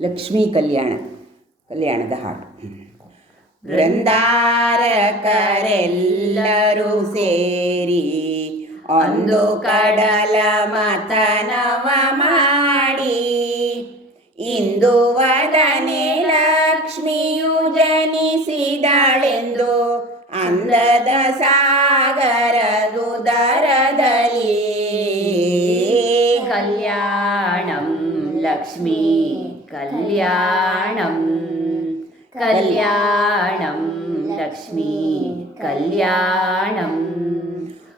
ಲಕ್ಷ್ಮೀ ಕಲ್ಯಾಣ, ಕಲ್ಯಾಣದ ಹಾಡು. ಬೃಂದಾರಕರೆಲ್ಲರೂ ಸೇರಿ ಒಂದು ಕಡಲ ಮತನವ ಮಾಡಿ, ಇಂದು ವದನೆ ಲಕ್ಷ್ಮಿಯು ಜನಿಸಿದಳೆಂದು ಅಂದದ ಸಾಗರದುದರದಲ್ಲಿ ಕಲ್ಯಾಣಂ ಲಕ್ಷ್ಮೀ कल्याणं कल्याणं लक्ष्मी कल्याणम्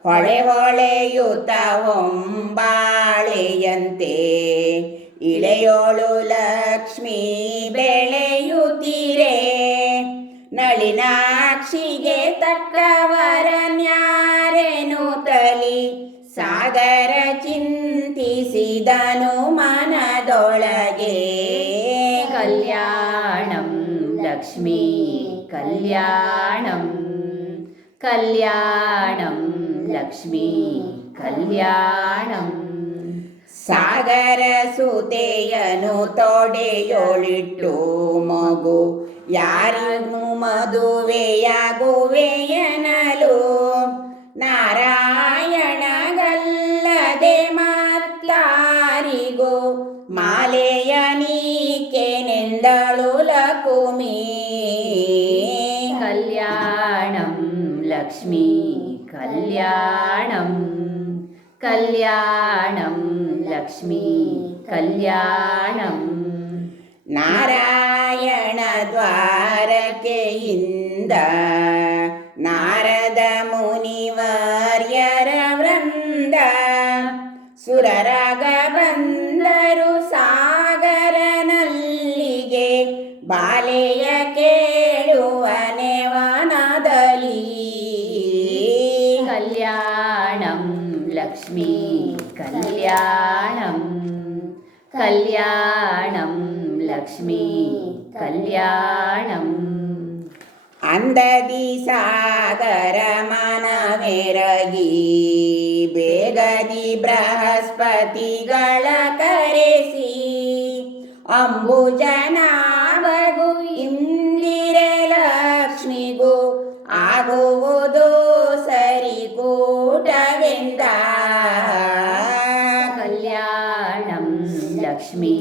ಹೊಳೆ ಹೊಳೆಯುತ ಹೊಂಬಾಳೆಯಂತೆ ಇಳೆಯೋಳು ಲಕ್ಷ್ಮೀ ಬೆಳೆಯುತ್ತೀರೆ ನಳಿನಾಕ್ಷಿಗೆ ತಕ್ಕವರನ್ಯಾರೆನು ತಲಿ ಸಾಗರ ಚಿಂತಿಸಿದನು ಮನದೊಳಗೆ कल्याणं लक्ष्मी कल्याणं कल्याणं लक्ष्मी कल्याणम् ಸಾಗರ ಸುತೆಯನು ತೊಡೆಯೊಳಿಟ್ಟು ಮಗು ಯಾರಿಗೂ ಮದುವೆಯಾಗುವೆಯನಲು ನಾರಾಯಣಗಲ್ಲದೆ ी कल्याणं लक्ष्मी कल्याणं। कल्याणं लक्ष्मी कल्याणं। नारायणद्वारके इन्द नारदमुनिवर्यरवृन्द। सुर ಕಥೆಯ ಕೇಳುವನೆ ಕಲ್ಯಾಣಂ ಲಕ್ಷ್ಮೀ ಕಲ್ಯಾಣಂ ಕಲ್ಯಾಣಂ ಲಕ್ಷ್ಮೀ ಕಲ್ಯಾಣಂ. ಅಂದದಿ ಸಾಗರ ಮನವೆರಗಿ ಬೇಗದಿ ಬೃಹಸ್ಪತಿಗಳ ಕರೆಸಿ ಅಂಬುಜನಾ लक्ष्मी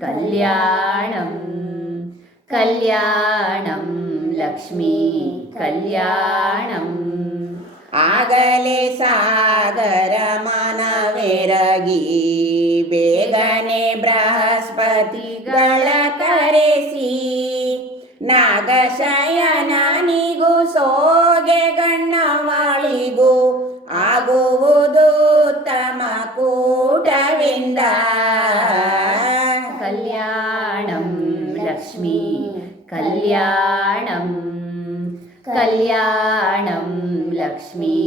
कल्याणं कल्याणं लक्ष्मी कल्याणम् ಆಗಲೇ ಸಾಗರ ಮನವೆರಗಿ ಬೇಗನೆ ಬೃಹಸ್ಪತಿಗಳ ಕರೆಸಿ ನಾಗಶಯನಿಗೂ ಸೋಗೆ ಗಣ್ಣವಾಳಿಗೂ ಆಗುವುದು ತಮ ಕೂಟವೆಂದ कल्याणं कल्याणं लक्ष्मी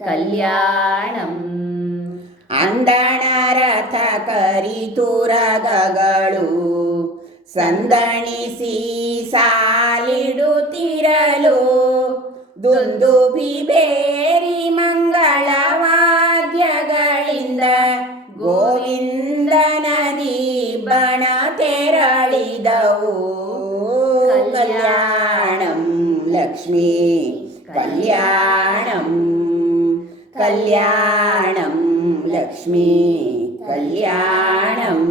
कल्याणम् ಅಂದಣ ರಥ ಕರಿತುರಗಗಳು ಸಂದಣಿಸಿ ಸಾಲಿಡುತ್ತಿರಲು ದುಂದುಬಿ ಬೇರಿ ಮಂಗಳವಾದ್ಯಗಳಿಂದ ಗೋವಿಂದನದಿ ಬಣ ತೆರಳಿದವು ಕಲ್ಯಾಣಂ ಲಕ್ಷ್ಮೀ ಕಲ್ಯಾಣಂ ಕಲ್ಯಾಣಂ ಲಕ್ಷ್ಮೀ ಕಲ್ಯಾಣಂ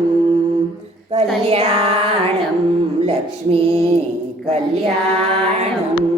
ಕಲ್ಯಾಣಂ ಲಕ್ಷ್ಮೀ ಕಲ್ಯಾಣಂ